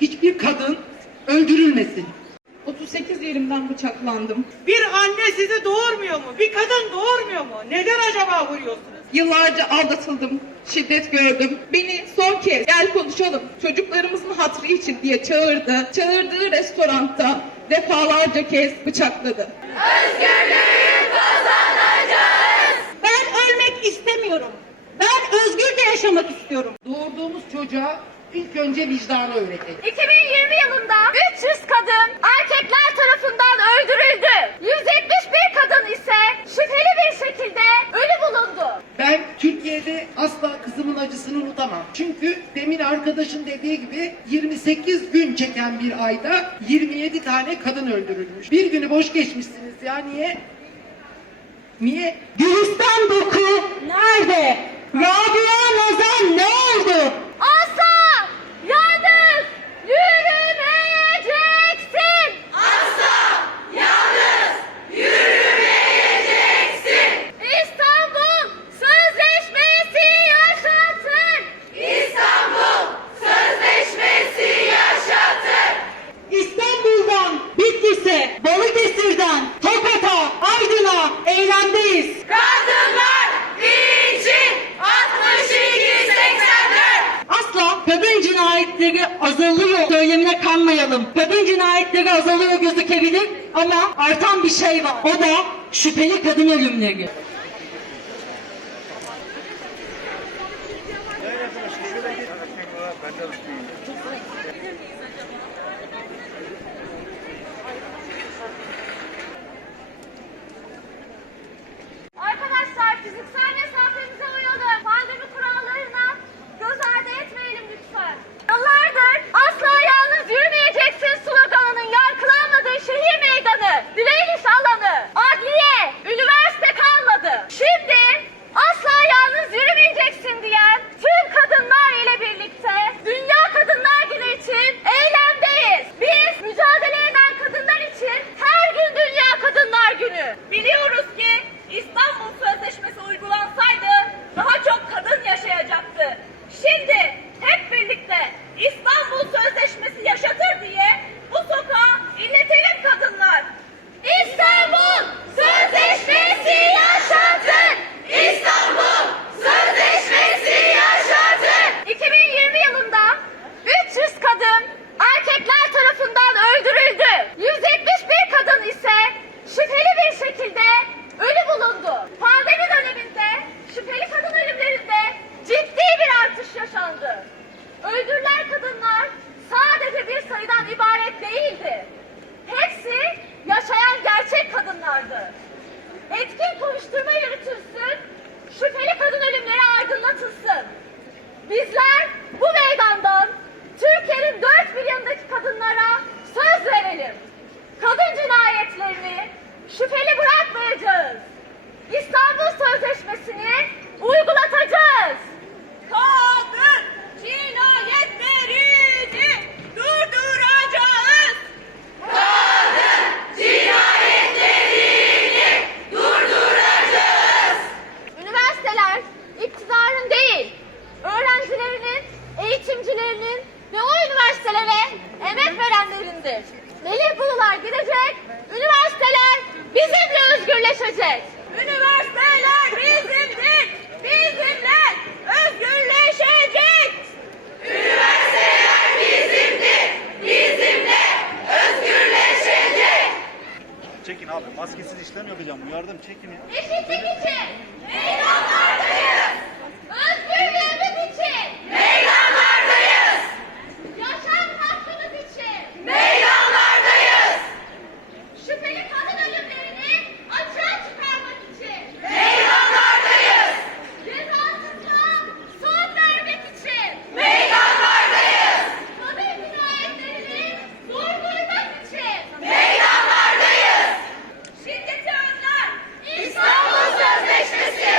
hiçbir kadın öldürülmesin. 38 yerimden bıçaklandım. Bir anne sizi doğurmuyor mu? Bir kadın doğurmuyor mu? Neden acaba vuruyorsunuz? Yıllarca aldatıldım, şiddet gördüm. Beni son kez gel konuşalım, çocuklarımızın hatırı için diye çağırdı. Çağırdığı restoranda defalarca kez bıçakladı. Ben ölmek istemiyorum. Ben özgürce yaşamak istiyorum. Doğurduğumuz çocuğa ilk önce vicdanı öğretelim. 2020 yılında 300 kadın erkekler tarafından öldürüldü. 171 kadın ise şüpheli bir şekilde ölü bulundu. Ben Türkiye'de asla kızımın acısını unutamam. Çünkü demin arkadaşın dediği gibi 28 gün çeken bir ayda 27 tane kadın öldürülmüş. Bir günü boş geçmişsiniz ya niye? Niye? Gülistan Doku nerede? Rabia Nazan ne oldu? Asla yalnız yürümeyeceksin. Asla yalnız yürümeyeceksin. İstanbul Sözleşmesi yaşatır. İstanbul Sözleşmesi yaşatır. İstanbul'dan Bitlis'e, Balıkesir'den Tokat'a, Aydın'a eylemdeyiz. Kadınlar için 62-84. Asla kadın cinayetleri azalıyor söylemine kanmayalım. Kadın cinayetleri azalıyor gözükebilir ama artan bir şey var. O da şüpheli kadın ölümleri. Arkadaşlar fiziksel mesafemize uyalım. Pandemi kurallarına göz ardı etmeyelim lütfen. Yıllardır asla yalnız yürümeyeceksin sloganının yankılanmadığı şehir meydanı, direniş alanı, adliye, üniversite kalmadı. Şimdi asla yalnız yürümeyeceksin diyen tüm kadınlar ile birlikte Dünya Kadınlar Günü için eylemdeyiz. Biz mücadele eden kadınlar için her gün Dünya Kadınlar Günü. Biliyoruz ki İstanbul Sözleşmesi uygulansaydı daha çok kadın yaşayacaktı. Şimdi hep birlikte İstanbul Sözleşmesi yaşatır diye bu sokağa inletelim kadınlar. İstanbul Sözleşmesi yaşatır. İstanbul Sözleşmesi yaşatır. 2020 yılında 300 kadın erkekler tarafından öldürüldü. 171 kadın ise şüpheli bir şekilde ölü bulundu. Pandemi döneminde şüpheli kadın ölümlerinde ciddi bir artış yaşandı. Öldürülen kadınlar sadece bir sayıdan ibaret değildi. Hepsi yaşayan gerçek kadınlardı. Etkin kovuşturma yürütülsün, şüpheli kadın ölümleri aydınlatılsın. Bizler bu meydandan Türkiye'nin dört bir yanındaki kadınlara söz verelim. Kadın cinayetlerini şüpheli bırakmayacağız. İstanbul Sözleşmesi'ni uygulatacağız. Kadın cinayetlerini durduracağız. Üniversiteler iktidarın değil, öğrencilerinin, eğitimcilerinin ve o üniversitelere emek verenlerindir. Melih Bulular gidecek, üniversiteler bizimle özgürleşecek. Üniversiteler bizimdir, bizimle özgürleşecek. Üniversiteler bizimdir, bizimle özgürleşecek. Çekin abi. Maskesiz işlem yapacağım. Uyardım. Çekin ya. Eşitlik için meydanlardayız. Özgürlüğümüz için meydanlardayız. Yaşam hakkımız için meydanlardayız. Şüpheli kadın ölümlerini açığa çıkarmak için meydanlardayız. Cezasızlığa son vermek için meydanlardayız. Kadın cinayetlerini durdurmak için meydanlardayız. Şiddeti önler İstanbul Sözleşmesi.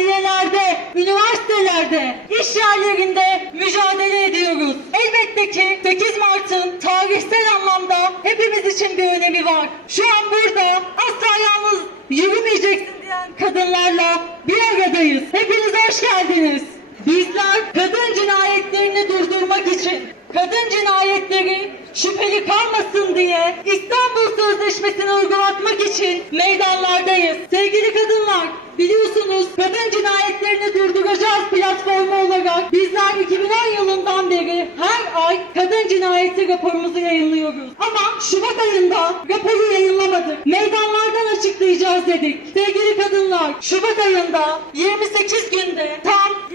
adliyelerde, üniversitelerde, iş yerlerinde mücadele ediyoruz. Elbette ki 8 Mart'ın tarihsel anlamda hepimiz için bir önemi var. Şu an burada asla yalnız yürümeyeceksin diyen kadınlarla bir aradayız. Hepiniz hoş geldiniz. Bizler kadın cinayetlerini durdurmak için, kadın cinayetleri şüpheli kalmasın diye İstanbul Sözleşmesi'ni uygulatmak için meydanlardayız. Sevgili kadınlar, biliyorsunuz kadın cinayetlerini durduracağız platformu olarak bizler 2010 yılından beri her ay kadın cinayeti raporumuzu yayınlıyoruz. Ama Şubat ayında raporu yayınlamadık. Meydanlardan açıklayacağız dedik. Sevgili kadınlar, Şubat ayında 28 günde tam 27 kadın cinayeti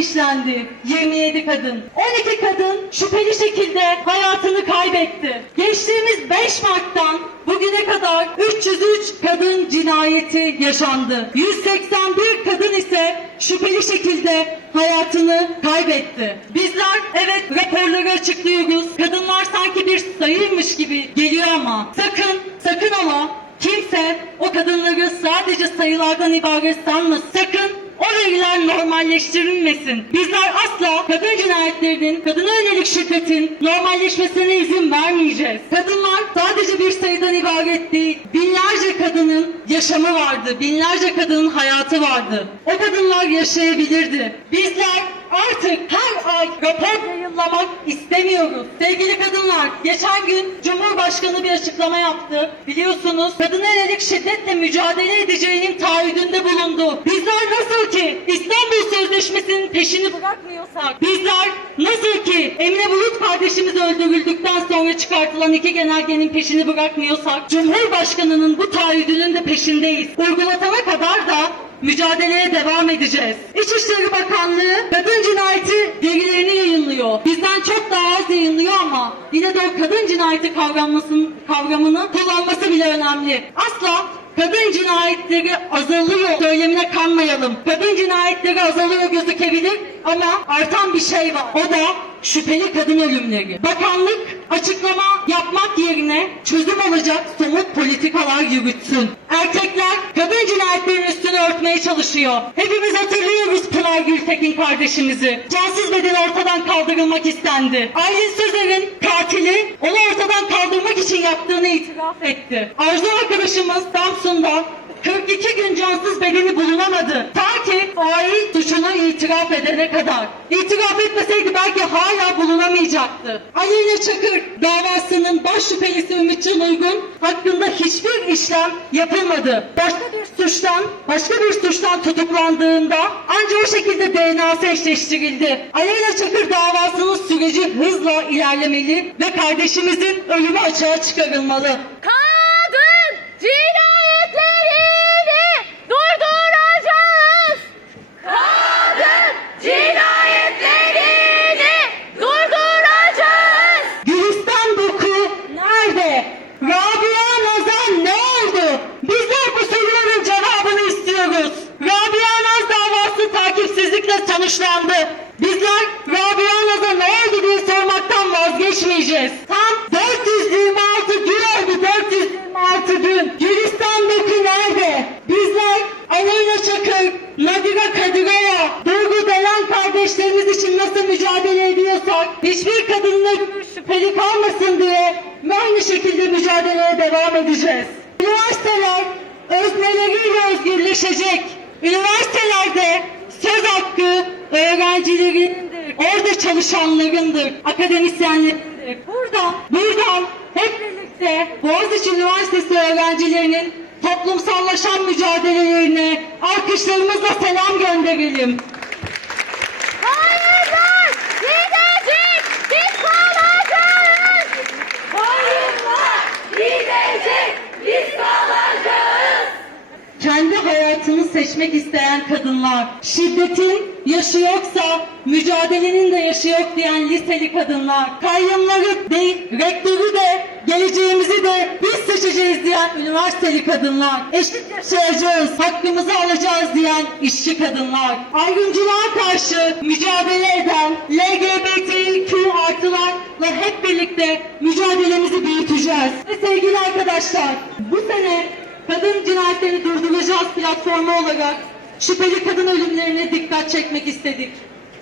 işlendi. 27 kadın. 12 kadın şüpheli şekilde hayatını kaybetti. Geçtiğimiz 5 Mart'tan bugüne kadar 303 kadın cinayeti yaşandı. 181 kadın ise şüpheli şekilde hayatını kaybetti. Bizler evet raporları açıklıyoruz. Kadınlar sanki bir sayıymış gibi geliyor ama sakın sakın ama kimse o kadınları sadece sayılardan ibaret sanmasın. Sakın o veriler normalleştirilmesin. Bizler asla kadın cinayetlerinin, kadına yönelik şiddetin normalleşmesine izin vermeyeceğiz. Kadınlar sadece bir sayıdan ibaret değil. Binlerce kadının yaşamı vardı. Binlerce kadının hayatı vardı. O kadınlar yaşayabilirdi. Bizler artık her ay rapor yayınlamak istemiyoruz. Sevgili kadınlar, geçen gün Cumhurbaşkanı bir açıklama yaptı. Biliyorsunuz kadına yönelik şiddetle mücadele edeceğinin taahhüdünde bulundu. Bizler nasıl ki İstanbul Sözleşmesi'nin peşini bırakmıyorsak, bizler nasıl ki Emine Bulut kardeşimiz öldürüldükten sonra çıkartılan iki genelgenin peşini bırakmıyorsak, Cumhurbaşkanı'nın bu taahhüdünün de peşindeyiz. Uygulatana kadar da mücadeleye devam edeceğiz. İçişleri Bakanlığı kadın cinayeti verilerini yayınlıyor. Bizden çok daha az yayınlıyor ama yine de o kadın cinayeti kavramasının, kavramını kullanması bile önemli. Asla kadın cinayetleri azalıyor söylemine kanmayalım. Kadın cinayetleri azalıyor gözükebilir ama artan bir şey var. O da şüpheli kadın ölümleri. Bakanlık açıklama yapmak yerine çözüm olacak somut politikalar yürütsün. Erkekler kadın cinayetlerinin üstünü örtmeye çalışıyor. Hepimiz hatırlıyoruz Pınar Gültekin kardeşimizi. Cansız beden ortadan kaldırılmak istendi. Aylin Sözer'in katili onu ortadan kaldırmak için yaptığını itiraf etti. Arzu arkadaşımız Samsun'da 42 gün cansız bedeni bulunamadı. Ta ki fail suçunu itiraf edene kadar. İtiraf etmeseydi belki hala bulunamayacaktı. Aleyna Çakır davasının baş şüphelisi Ümitcan Uygun hakkında hiçbir işlem yapılmadı. Başka bir suçtan, başka bir suçtan tutuklandığında ancak o şekilde DNA'sı eşleştirildi. Aleyna Çakır davasının süreci hızla ilerlemeli ve kardeşimizin ölümü açığa çıkarılmalı. Kadın cinayetlerini durduracağız. Kadın cinayetlerini durduracağız. Gülistan Doku nerede? Rabia Nazan ne oldu? Bizler bu soruların cevabını istiyoruz. Rabia Naz davası takipsizlikle sonuçlandı. Bizler Rabia Naz'a ne oldu diye sormaktan vazgeçmeyeceğiz. Tam 426 gün oldu 426 gün. Gülistan Doku nerede? Bizler Aleyna Çakır, Nadira Kadirova, Duygu Delen kardeşlerimiz için nasıl mücadele ediyorsak hiçbir kadının ölümü şüpheli kalmasın diye aynı şekilde mücadeleye devam edeceğiz. Üniversiteler özneleriyle özgürleşecek. Üniversitelerde söz hakkı öğrencilerindir. Orada çalışanlarındır, akademisyenlerindir. Burada, buradan hep birlikte Boğaziçi Üniversitesi öğrencilerinin toplumsallaşan mücadelelerine alkışlarımızla selam gönderelim. Hayırlar gidecek biz kalacağız. Hayırlar gidecek biz kalacağız. Kendi hayatını seçmek isteyen kadınlar, şiddetin yaşı yoksa mücadelenin de yaşı yok diyen liseli kadınlar, kayyumları değil, rektörü de, geleceğimizi de biz seçeceğiz diyen üniversiteli kadınlar, eşit yaşayacağız, hakkımızı alacağız diyen işçi kadınlar, ayrımcılığa karşı mücadele eden LGBTQ artılarla hep birlikte mücadelemizi büyüteceğiz. Ve sevgili arkadaşlar, bu sene Kadın cinayetlerini durduracağız platformu olarak şüpheli kadın ölümlerine dikkat çekmek istedik.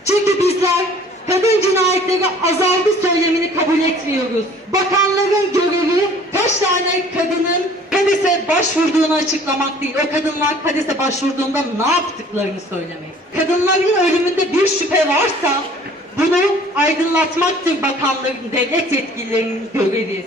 Çünkü bizler kadın cinayetleri azaldı söylemini kabul etmiyoruz. Bakanların görevi kaç tane kadının KADES'e başvurduğunu açıklamak değil. O kadınlar KADES'e başvurduğunda ne yaptıklarını söylemek. Kadınların ölümünde bir şüphe varsa bunu aydınlatmaktır bakanların, devlet yetkililerinin görevi.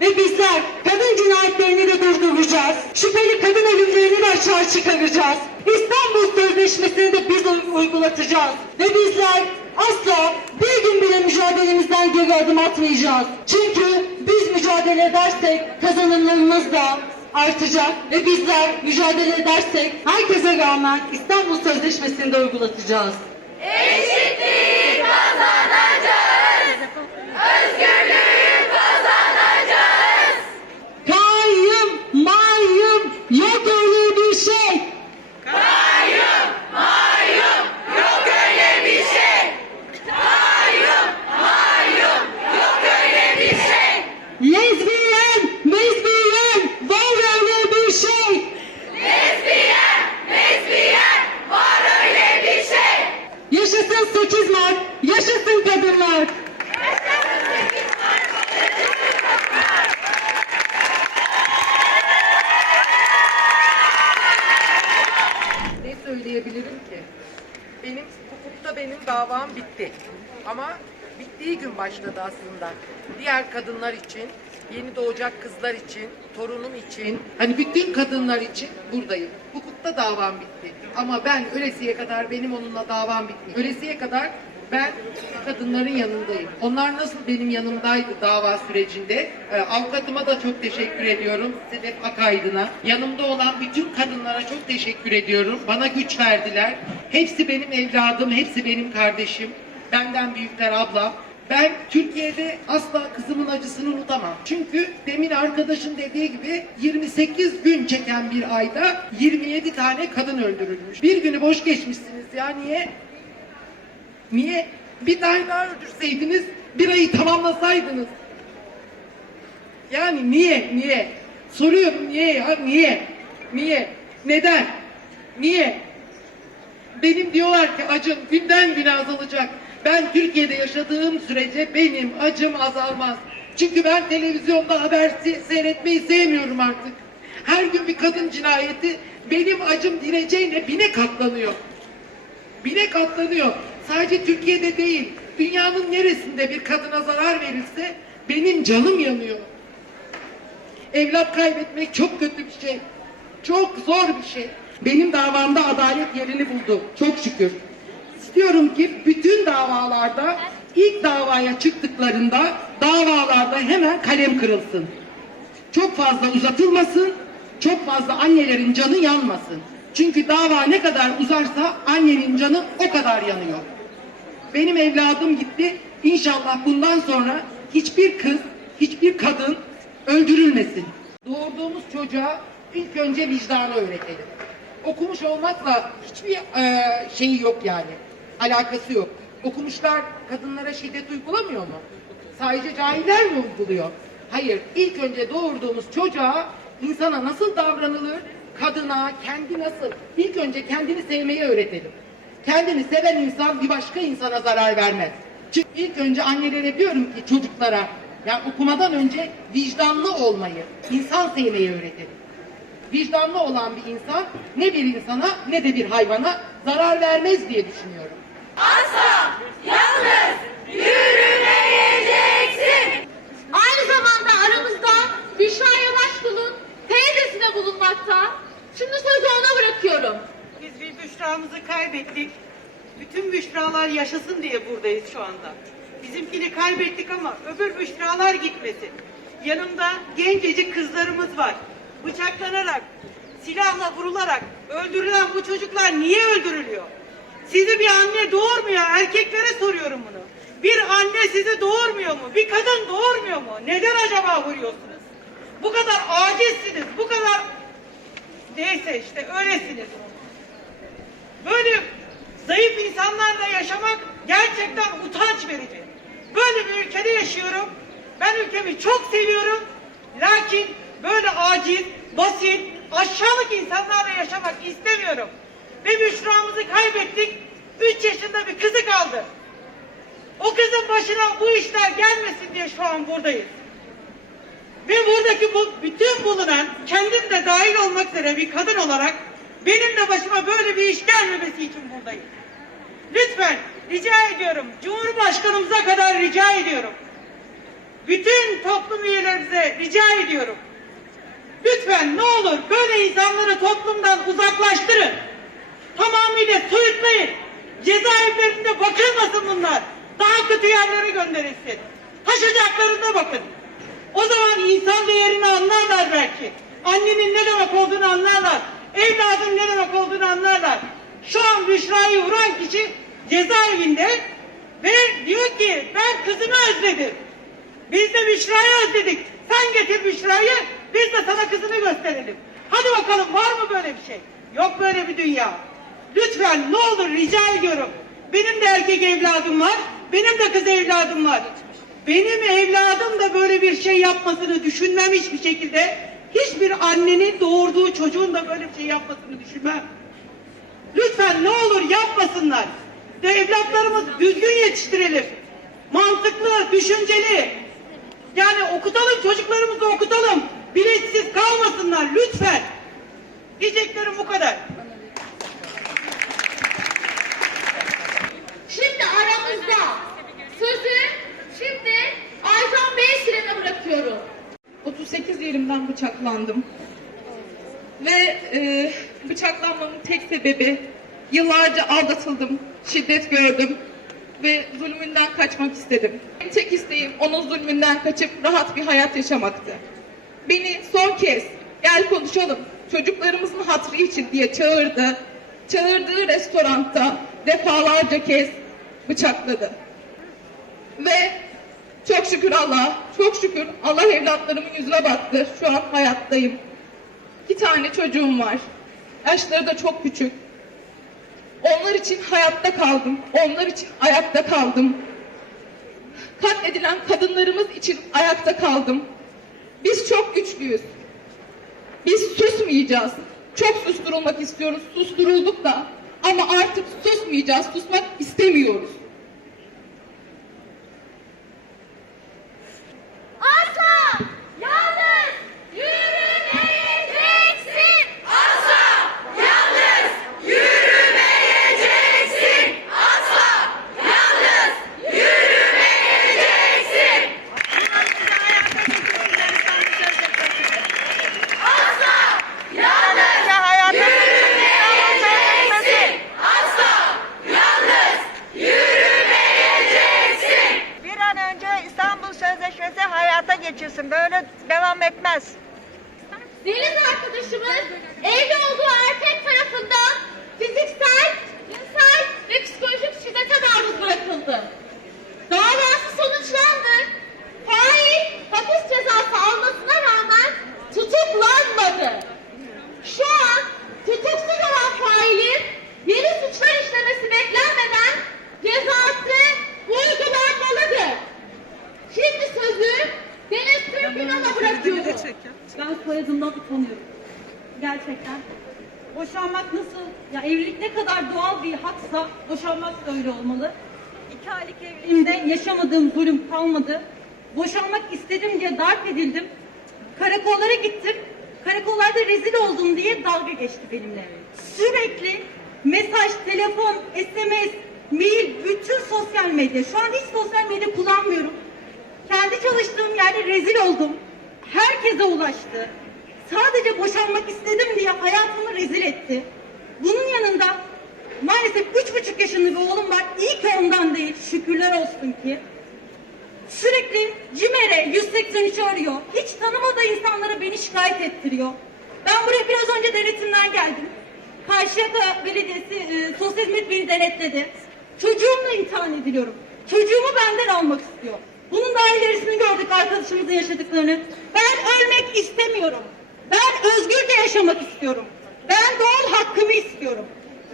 Ve bizler kadın cinayetlerini de durduracağız. Şüpheli kadın ölümlerini de açığa çıkaracağız. İstanbul Sözleşmesi'ni de biz uy- uygulatacağız. Ve bizler asla bir gün bile mücadelemizden geri adım atmayacağız. Çünkü biz mücadele edersek kazanımlarımız da artacak ve bizler mücadele edersek herkese rağmen İstanbul Sözleşmesi'ni de uygulatacağız. Eşitliği kazanacağız. Özgürlüğü kazanacağız. Kayyum, mayyum, yok öyle bir şey. Kayyum, mayyum, yok öyle bir şey. Kayyum, mayyum, yok öyle bir şey. Lezbiyen, mezbiyen, var öyle bir şey. Lezbiyen, lezbiyen, var öyle bir şey. Yaşasın 8 Mart, yaşasın kadınlar. Ne söyleyebilirim ki? Benim hukukta benim davam bitti. Ama bittiği gün başladı aslında. Diğer kadınlar için, yeni doğacak kızlar için, torunum için, hani bütün kadınlar için buradayım. Hukukta davam bitti. Ama ben ölesiye kadar benim onunla davam bitmiyor. Ölesiye kadar ben kadınların yanındayım. Onlar nasıl benim yanımdaydı dava sürecinde. Ee, avukatıma da çok teşekkür ediyorum. Sedef Akaydın'a. Yanımda olan bütün kadınlara çok teşekkür ediyorum. Bana güç verdiler. Hepsi benim evladım, hepsi benim kardeşim. Benden büyükler ablam. Ben Türkiye'de asla kızımın acısını unutamam. Çünkü demin arkadaşın dediği gibi 28 gün çeken bir ayda 27 tane kadın öldürülmüş. Bir günü boş geçmişsiniz ya niye? Niye? Bir tane daha öldürseydiniz, bir ayı tamamlasaydınız. Yani niye, niye? Soruyorum niye ya, niye? Niye? Neden? Niye? Benim diyorlar ki acım günden güne azalacak. Ben Türkiye'de yaşadığım sürece benim acım azalmaz. Çünkü ben televizyonda haber se- seyretmeyi sevmiyorum artık. Her gün bir kadın cinayeti benim acım dileceğine bine katlanıyor bine katlanıyor. Sadece Türkiye'de değil, dünyanın neresinde bir kadına zarar verilse benim canım yanıyor. Evlat kaybetmek çok kötü bir şey. Çok zor bir şey. Benim davamda adalet yerini buldu. Çok şükür. İstiyorum ki bütün davalarda ilk davaya çıktıklarında davalarda hemen kalem kırılsın. Çok fazla uzatılmasın, çok fazla annelerin canı yanmasın. Çünkü dava ne kadar uzarsa annenin canı o kadar yanıyor. Benim evladım gitti. İnşallah bundan sonra hiçbir kız, hiçbir kadın öldürülmesin. Doğurduğumuz çocuğa ilk önce vicdanı öğretelim. Okumuş olmakla hiçbir e, şeyi yok yani. Alakası yok. Okumuşlar kadınlara şiddet uygulamıyor mu? Sadece cahiller mi uyguluyor? Hayır. İlk önce doğurduğumuz çocuğa insana nasıl davranılır? Kadına, kendi nasıl? İlk önce kendini sevmeyi öğretelim. Kendini seven insan bir başka insana zarar vermez. Çünkü ilk önce annelere diyorum ki çocuklara, yani okumadan önce vicdanlı olmayı, insan sevmeyi öğretelim. Vicdanlı olan bir insan ne bir insana ne de bir hayvana zarar vermez diye düşünüyorum. Asla yalnız yürümeyeceksin. Aynı zamanda aramızda Büşra Yavaşkul'un teyzesine bulunmakta. Şimdi sözü ona bırakıyorum. Biz bir Büşra'mızı kaybettik. Bütün Büşra'lar yaşasın diye buradayız şu anda. Bizimkini kaybettik ama öbür Büşra'lar gitmesin. Yanımda gencecik kızlarımız var. Bıçaklanarak, silahla vurularak öldürülen bu çocuklar niye öldürülüyor? Sizi bir anne doğurmuyor. Erkeklere soruyorum bunu. Bir anne sizi doğurmuyor mu? Bir kadın doğurmuyor mu? Neden acaba vuruyorsunuz? Bu kadar acizsiniz, bu kadar neyse işte öylesiniz. Böyle zayıf insanlarla yaşamak gerçekten utanç verici. Böyle bir ülkede yaşıyorum. Ben ülkemi çok seviyorum. Lakin böyle aciz, basit, aşağılık insanlarla yaşamak istemiyorum. Ve Büşra'mızı kaybettik. 3 yaşında bir kızı kaldı. O kızın başına bu işler gelmesin diye şu an buradayız. Ve buradaki bu bütün bulunan kendim de dahil olmak üzere bir kadın olarak benim de başıma böyle bir iş gelmemesi için buradayım. Lütfen rica ediyorum Cumhurbaşkanımıza kadar rica ediyorum. Bütün toplum üyelerimize rica ediyorum. Lütfen ne olur böyle insanları toplumdan uzaklaştırın. Tamamıyla soyutlayın. Cezaevlerinde bakılmasın bunlar. Daha kötü yerlere gönderilsin. Taşacaklarına bakın. O zaman insan değerini anlarlar belki. Annenin ne demek olduğunu anlarlar. Evladın ne demek olduğunu anlarlar. Şu an Büşra'yı vuran kişi cezaevinde ve diyor ki ben kızımı özledim. Biz de Büşra'yı özledik. Sen getir Büşra'yı, biz de sana kızını gösterelim. Hadi bakalım var mı böyle bir şey? Yok böyle bir dünya. Lütfen ne olur rica ediyorum. Benim de erkek evladım var, benim de kız evladım var. Benim evladım da böyle bir şey yapmasını düşünmem hiçbir şekilde. Hiçbir annenin doğurduğu çocuğun da böyle bir şey yapmasını düşünmem. Lütfen ne olur yapmasınlar. Ve evlatlarımız düzgün yetiştirelim. Mantıklı, düşünceli. Yani okutalım çocuklarımızı okutalım. Bilinçsiz kalmasınlar lütfen. Diyeceklerim bu kadar. Şimdi aramızda sözü şimdi Aycan Beyşiren'e bırakıyorum. 38 yerimden bıçaklandım. Ve e, bıçaklanmamın tek sebebi yıllarca aldatıldım, şiddet gördüm ve zulmünden kaçmak istedim. Tek isteğim onun zulmünden kaçıp rahat bir hayat yaşamaktı. Beni son kez gel konuşalım çocuklarımızın hatrı için diye çağırdı. Çağırdığı restoranda defalarca kez bıçakladı. Ve çok şükür Allah, çok şükür Allah evlatlarımın yüzüne baktı. Şu an hayattayım. İki tane çocuğum var. Yaşları da çok küçük. Onlar için hayatta kaldım. Onlar için ayakta kaldım. Katledilen kadınlarımız için ayakta kaldım. Biz çok güçlüyüz. Biz susmayacağız. Çok susturulmak istiyoruz. Susturulduk da. Ama artık susmayacağız. Susmak istemiyoruz. Asla yalnız yürümeyeceksin. Asla yalnız yürümeyeceksin. Asla yalnız yürümeyeceksin. Asla yalnız yürümeyeceksin. Asla yalnız yürümeyeceksin. Bir an önce İstanbul Sözleşmesi hayata geçirsin. Böyle devam etmez. Deniz arkadaşımız evli olduğu erkek tarafından fiziksel, cinsel ve psikolojik şiddete maruz bırakıldı. Davası sonuçlandı. Fail hapis cezası almasına rağmen tutuklanmadı. Şu an tutuksuz olan failin yeni suçlar işlemesi beklenmeden cezası uygulanmalıdır. Şimdi sözü Deniz Türk Ünal'a bırakıyorum. Ben soyadımdan utanıyorum. Gerçekten. Boşanmak nasıl, ya evlilik ne kadar doğal bir haksa boşanmak da öyle olmalı. İki aylık evliliğimde yaşamadığım zulüm kalmadı. Boşanmak istedim diye darp edildim. Karakollara gittim. Karakollarda rezil oldum diye dalga geçti benimle. Sürekli mesaj, telefon, SMS, mail, bütün sosyal medya. Şu an hiç sosyal medya kullanmıyorum. Kendi çalıştığım yerde rezil oldum. Herkese ulaştı. Sadece boşanmak istedim diye hayatımı rezil etti. Bunun yanında maalesef üç buçuk yaşında bir oğlum var. İyi ki ondan değil. Şükürler olsun ki. Sürekli CİMER'e 183 arıyor. Hiç tanımadığı insanlara beni şikayet ettiriyor. Ben buraya biraz önce denetimden geldim. Karşıyaka Belediyesi e, sosyal hizmet beni denetledi. Çocuğumla imtihan ediliyorum. Çocuğumu benden almak istiyor. Bunun daha ilerisini gördük arkadaşımızın yaşadıklarını. Ben ölmek istemiyorum. Ben özgürce yaşamak istiyorum. Ben doğal hakkımı istiyorum.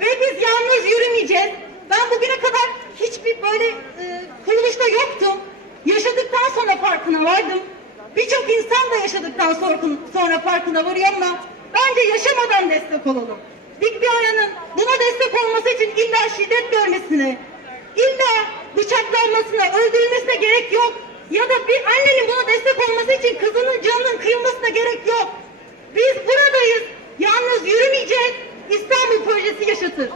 Ve biz yalnız yürümeyeceğiz. Ben bugüne kadar hiçbir böyle e, kuruluşta yoktum. Yaşadıktan sonra farkına vardım. Birçok insan da yaşadıktan sonra farkına varıyor ama bence yaşamadan destek olalım. Vicdanının buna destek olması için illa şiddet görmesine, illa bıçaklanmasına, öldürülmesine gerek yok. Ya da bir annenin buna destek olması için kızının canının kıyılmasına gerek yok. Biz buradayız. Yalnız yürümeyeceğiz. İstanbul projesi yaşatır.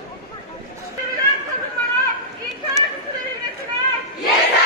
Yeter!